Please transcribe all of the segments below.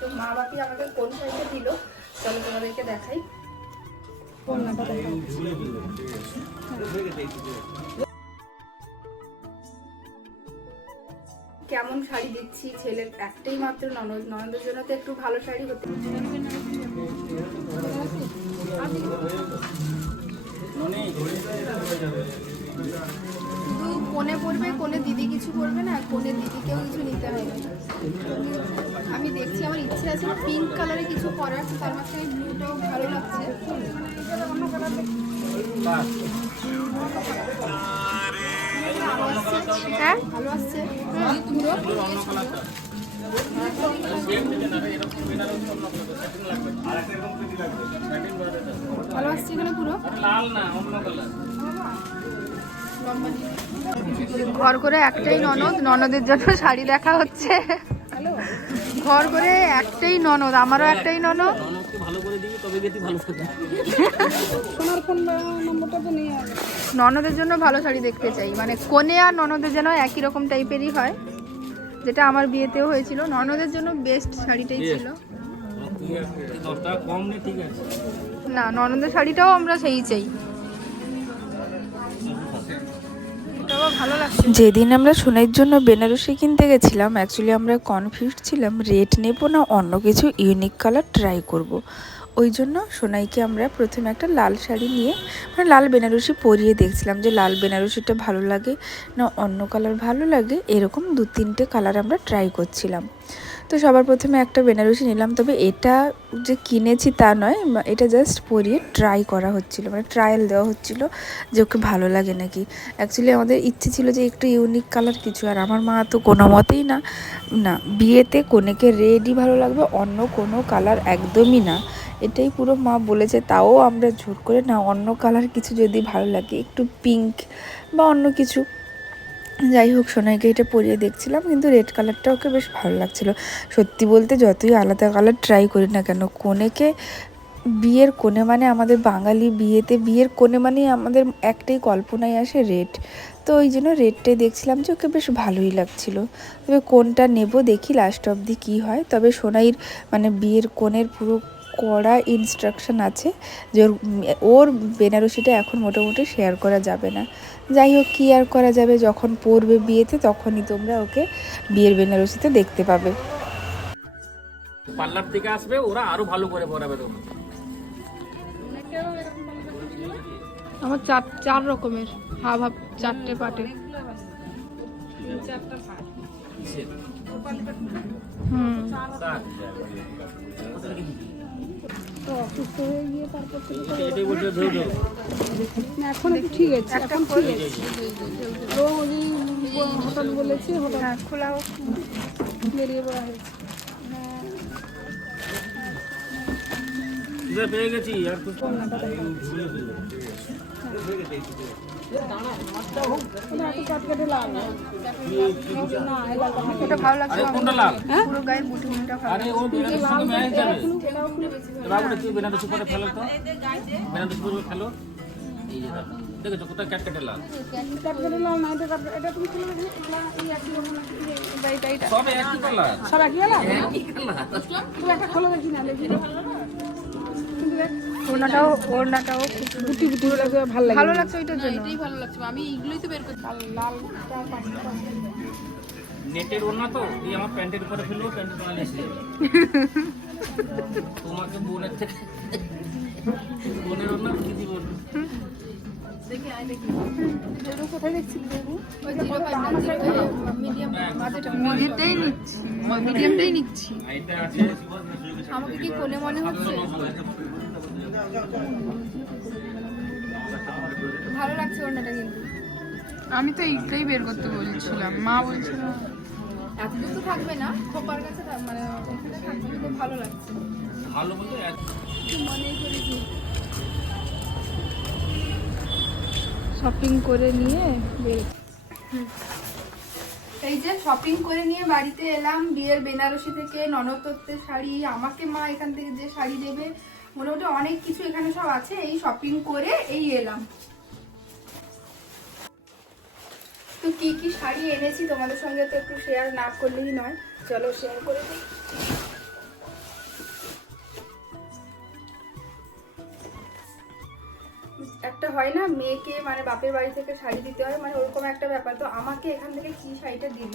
তো মা বাপি আমাদের কোন শাড়িটা দিল? চলো তোমাদেরকে দেখাই। কেমন শাড়ি দিচ্ছি? ছেলের একটাই মাত্র ননদ, ননদের জন্য তো একটু ভালো শাড়ি হতে শুধু কোনে পড়বে কোনে দিদি কিছু পড়বে না কোনে দিদিকেও কিছু নিতে হবে। আমি দেখছি আমার ইচ্ছে আছে পিঙ্ক কালারে কিছু পরার তার মাঝখানে ব্লুটাও ভালো লাগছে। হ্যাঁ? ভালো আসছে। ভালো আসছে এখানে পুরো? ঘর করে একটাই ননদ ননদের জন্য শাড়ি দেখা হচ্ছে। ঘর করে একটাই ননদ আমারও একটাই ননদ। ননদের জন্য ভালো শাড়ি দেখতে চাই। মানে কোনে আর ননদের যেন একই রকম টাইপেরই হয় যেটা আমার বিয়েতেও হয়েছিল। ননদের জন্য বেস্ট শাড়িটাই ছিল। আছে। না ননদের শাড়িটাও আমরা সেই চাই। যেদিন আমরা সোনের জন্য বেনারসি কিনতে গেছিলাম অ্যাকচুয়ালি আমরা কনফিউজ ছিলাম রেড নেব না, অন্য কিছু ইউনিক কালার ট্রাই করব। ওই জন্য সোনাইকে আমরা প্রথমে একটা লাল শাড়ি নিয়ে মানে লাল বেনারসি পরিয়ে দেখছিলাম যে লাল বেনারসিটা ভালো লাগে না, অন্য কালার ভালো লাগে, এরকম দু তিনটে কালার আমরা ট্রাই করছিলাম তো সবার প্রথমে একটা বেনারসি নিলাম, তবে এটা যে কিনেছি তা নয় এটা জাস্ট পরিয়ে ট্রাই করা হচ্ছিল মানে ট্রায়াল দেওয়া হচ্ছিল যে ওকে ভালো লাগে নাকি। অ্যাকচুয়ালি আমাদের ইচ্ছে ছিল যে একটু ইউনিক কালার কিছু, আর আমার মা তো কোনো মতেই না না, বিয়েতে কনেকে রেডই ভালো লাগবে, অন্য কোনো কালার একদমই না। এটাই পুরো মা বলেছে, তাও আমরা জোর করে না, অন্য কালার কিছু যদি ভালো লাগে, একটু পিঙ্ক বা অন্য কিছু। যাই হোক, সোনাইকে এটা পরিয়ে দেখছিলাম, কিন্তু রেড কালারটা ওকে বেশ ভালো লাগছিল। সত্যি বলতে যতই আলাদা কালার ট্রাই করি না কেন, কোনেকে বিয়ের কোণে মানে আমাদের বাঙালি বিয়েতে, বিয়ের কোণে মানে আমাদের একটাই কল্পনায় আসে রেড তো ওই জন্য রেডটাই দেখছিলাম যে ওকে বেশ ভালোই লাগছিল। তবে কোনটা নেব দেখি লাস্ট অবধি কী হয়। তবে সোনাইর মানে বিয়ের কোণের পুরো কড়া ইনস্ট্রাকশন আছে যে ওর ওর বেনারসিটা এখন মোটামুটি শেয়ার করা যাবে না। যাই হোক কী আর করা যাবে? যখন পড়বে বিয়েতে তখনই তোমরা ওকে বিয়ের বেনারসিতে দেখতে পাবে। পার্লার থেকে আসবে ওরা আরও ভালো করে পড়াবে তোমার আমার চার চার রকমের হাফ হাফ চারটে পাটে হুম। তার এটাই বলছে ধরো ধরো এখন একটু ঠিক আছে এখন ঠিক আছে। ও ওই হঠাৎ বলেছে হঠাৎ হ্যাঁ খোলা বেরিয়ে পড়া হয়েছে। পেয়ে গেছি আর এই ভালো। লাগছে কোনটা লাল? পুরো গায়ের বুটি বুটিটা ভালো আরে ও বেনারসি সঙ্গে ম্যাচ যাবে। বাবুটা তুই বেনারসি পরে ফেলো তো। বেনারসি পরে ফেলো। এই যে দেখো। দেখেছ কোথায় ক্যাট লাল? কাট লাল না এটা এটা তুমি খুলে দেখো এই একই রকম আছে, এই- এই- এইটা এইটা। সব একই কালার সব একই না একই কালার তুই একটা খোলো দেখি না ওড়নাটাও ওড়নাটাও গুটি গুটি ভালো লাগে ভালো লাগছে ওইটার জন্য। লাল লালটা পাঁচটা নেটের ওড়না তো এই আমার প্যান্টের উপরে প্যান্টের ওড়না যাবে তোমাকে বোনের থেকে বোনের ওড়না কি দিব? কোথায় দেখু মিডিয়ামটাই নিচ্ছি মিডিয়ামটাই নিচ্ছি। এটা আমাকে কি কোলে মনে হচ্ছে? ভালো লাগছে ওড়নাটা কিন্তু। আমি তো এইটাই বের করতে বলছিলাম। মা বলছিল এতদূর তো থাকবে না খোপার কাছে মানে ওখানে থাকবে কিন্তু ভালো লাগছে। ভালো বলতে এক শপিং করে নিয়ে এই যে শপিং করে নিয়ে বাড়িতে এলাম বিয়ের বেনারসি থেকে ননদত্বের শাড়ি আমাকে মা এখান থেকে যে শাড়ি দেবে মোটামুটি অনেক কিছু এখানে সব আছে, এই শপিং করে এই এলাম। তো কি কি শাড়ি এনেছি তোমাদের সঙ্গে তো একটু শেয়ার না করলেই নয়, চলো শেয়ার করে দিই। একটা হয় না, মেয়েকে মানে বাপের বাড়ি থেকে শাড়ি দিতে হয় মানে ওরকম একটা ব্যাপার। তো আমাকে এখান থেকে কি শাড়িটা দিল?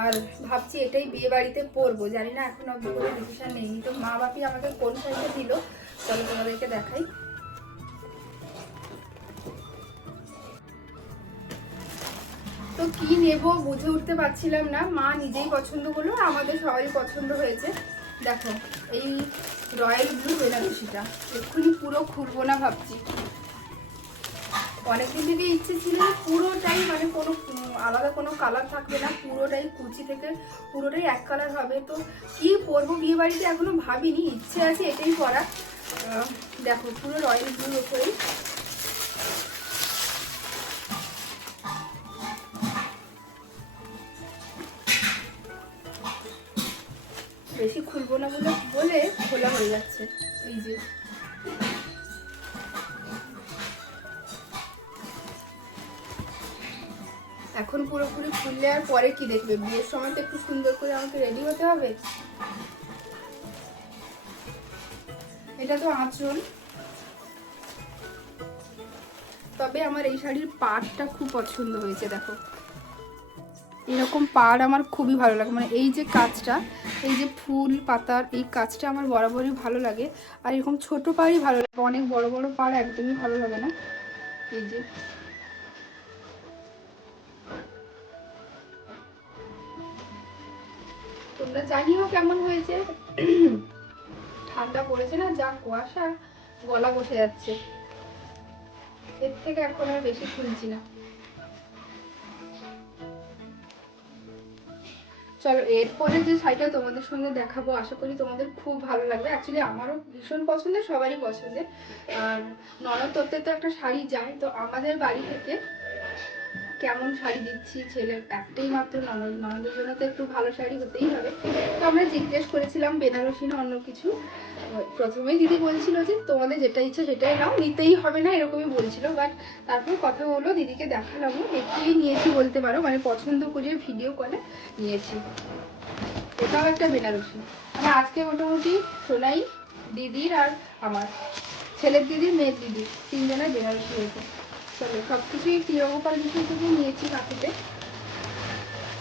আর ভাবছি এটাই বিয়ে বাড়িতে পরবো, জানি না এখন অবধি কোনো ডিসিশন নেই তো মা বাপি আমাকে কোন শাড়িটা দিল? চলো তোমাদেরকে দেখাই। তো কি নেব বুঝে উঠতে পারছিলাম না। মা নিজেই পছন্দ করল আমাদের সবাই পছন্দ হয়েছে। দেখো, এই রয়্যাল ব্লু বেনারসিটা, এক্ষুনি পুরো খুলবো না ভাবছি। অনেকদিন থেকে ইচ্ছে ছিল পুরোটাই মানে কোনো আলাদা কোনো কালার থাকবে না, পুরোটাই কুচি থেকে, পুরোটাই এক কালার হবে। তো কি পরবো বিয়ে বাড়িতে এখনও ভাবিনি, ইচ্ছে আছে এটাই পরা দেখো, পুরো রয়্যাল ব্লুর ওপরেই বেশি খুলবো না বলে বলে খোলা হয়ে যাচ্ছে, এই যে। এখন পুরোপুরি খুললে আর পরে কি দেখবে? বিয়ের সময় তো একটু সুন্দর করে আমাকে রেডি হতে হবে। এটা তো আঁচল। তবে আমার এই শাড়ির পাড়টা খুব পছন্দ হয়েছে, দেখো। এরকম পাড় আমার খুবই ভালো লাগে। মানে এই যে কাজটা, এই যে ফুল, পাতার এই কাজটা আমার বরাবরই ভালো লাগে। আর এরকম ছোট পাড়ই ভালো লাগে। অনেক বড় বড় পাড় একদমই ভালো লাগে না? এই যে। তোমরা জানিও কেমন হয়েছে? ঠান্ডা পড়েছে না, যা কুয়াশা, গলা বসে যাচ্ছে। এর থেকে এখন আর বেশি খুলছি না। চলো এরপরে যে শাড়িটা তোমাদের সঙ্গে দেখাবো, আশা করি তোমাদের খুব ভালো লাগবে। অ্যাকচুয়ালি আমারও ভীষণ পছন্দের, সবারই পছন্দের। আর ননদ তত্ত্বে তো একটা শাড়ি যায়, তো আমাদের বাড়ি থেকে কেমন শাড়ি দিচ্ছি ছেলের একটাই মাত্র ননদ, ননদের জন্য তো একটু ভালো শাড়ি হতেই হবে। তো আমরা জিজ্ঞেস করেছিলাম বেনারসি না অন্য কিছু। প্রথমেই দিদি বলছিল যে, তোমাদের যেটা ইচ্ছা সেটাই নাও, নিতেই হবে না, এরকমই বলছিল। বাট তারপর কথা হলো, দিদিকে দেখালাম, একটুই নিয়েছি বলতে পারো মানে পছন্দ করে ভিডিও করে নিয়েছি। এটাও একটা বেনারসি। মানে আজকে মোটামুটি সোনাই, দিদির আর আমার। ছেলের দিদি, মেয়ের দিদি, তিনজনের বেনারসি হয়েছে। চলো। সব কিছুই বিষয় থেকে নিয়েছি কাকুতে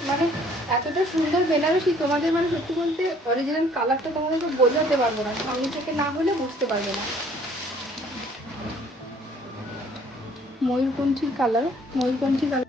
মানে এতটা সুন্দর বেনারসি, তোমাদের মানে সত্যি বলতে অরিজিনাল কালারটা তোমাদেরকে বোঝাতে পারব না। সামনে থেকে না হলে বুঝতে পারবে না। ময়ূরকণ্ঠী কালার ময়ূরকণ্ঠী কালার